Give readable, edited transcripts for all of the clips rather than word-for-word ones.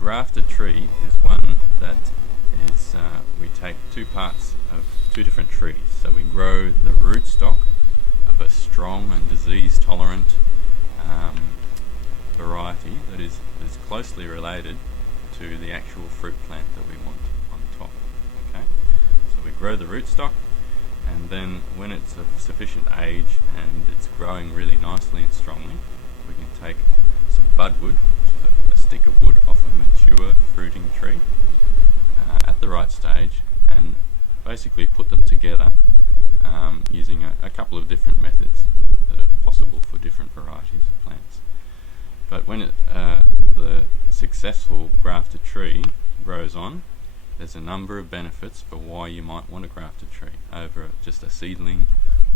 grafted tree is one that is, we take two parts of two different trees. So we grow the rootstock of a strong and disease-tolerant variety that is closely related to the actual fruit plant that we want on top. Okay, so we grow the rootstock, and then when it's of sufficient age and it's growing really nicely and strongly, we can take some budwood, which is a stick of wood off a mature fruiting tree, at the right stage, and basically put them together using a couple of different methods that are possible for different varieties of plants. But when the successful grafted tree grows on, there's a number of benefits for why you might want a grafted tree over just a seedling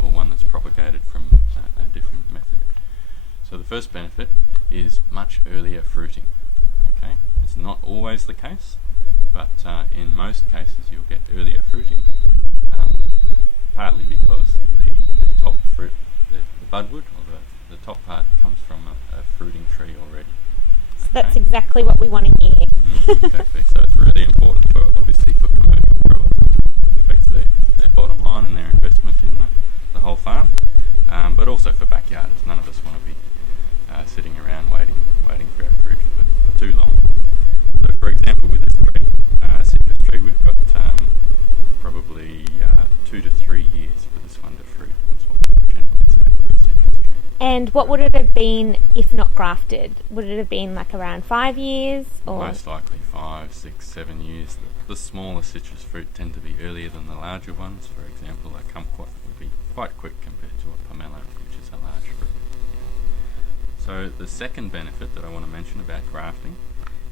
or one that's propagated from a different method. So the first benefit is much earlier fruiting. Okay, it's not always the case, but in most cases you'll get earlier fruiting, partly because the top fruit, the budwood, or the top part, comes from a fruiting tree already. So that's exactly what we want to hear. Exactly. So it's really important for, obviously, for commercial growers. It affects their bottom line and their investment in the whole farm, but also for backyarders. None of us want to be sitting around waiting for our fruit for too long. So, for example, with this tree, citrus tree, we've got probably 2 to 3 years for this one to fruit. That's what we would generally say for a citrus tree. And what would it have been if not grafted? Would it have been like around 5 years? Or Most likely 5, 6, 7 years. The smaller citrus fruit tend to be earlier than the larger ones. For example, a kumquat would be quite quick compared to a pomelo, which is a large fruit. So the second benefit that I want to mention about grafting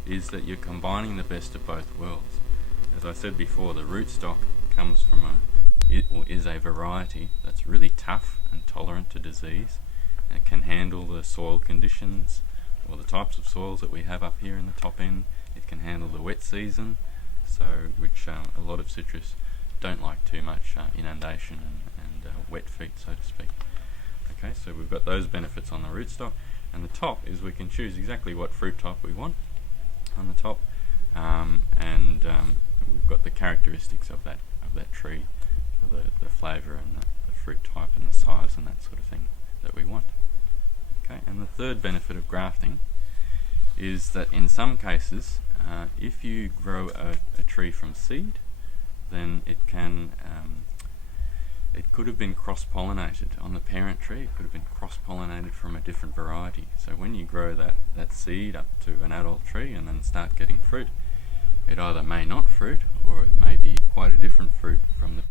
is that you're combining the best of both worlds. As I said before, the rootstock comes from is a variety that's really tough and tolerant to disease, and it can handle the soil conditions or the types of soils that we have up here in the top end. It can handle the wet season, which a lot of citrus don't like too much inundation and wet feet, so to speak. Okay, so we've got those benefits on the rootstock, and the top is we can choose exactly what fruit type we want on the top, and we've got the characteristics of that tree, for the flavour and the fruit type and the size and that sort of thing that we want. Okay, and the third benefit of grafting is that in some cases, if you grow a tree from seed, then it could have been cross-pollinated on the parent tree. It could have been cross-pollinated from a different variety. So when you grow that seed up to an adult tree and then start getting fruit, it either may not fruit, or it may be quite a different fruit from the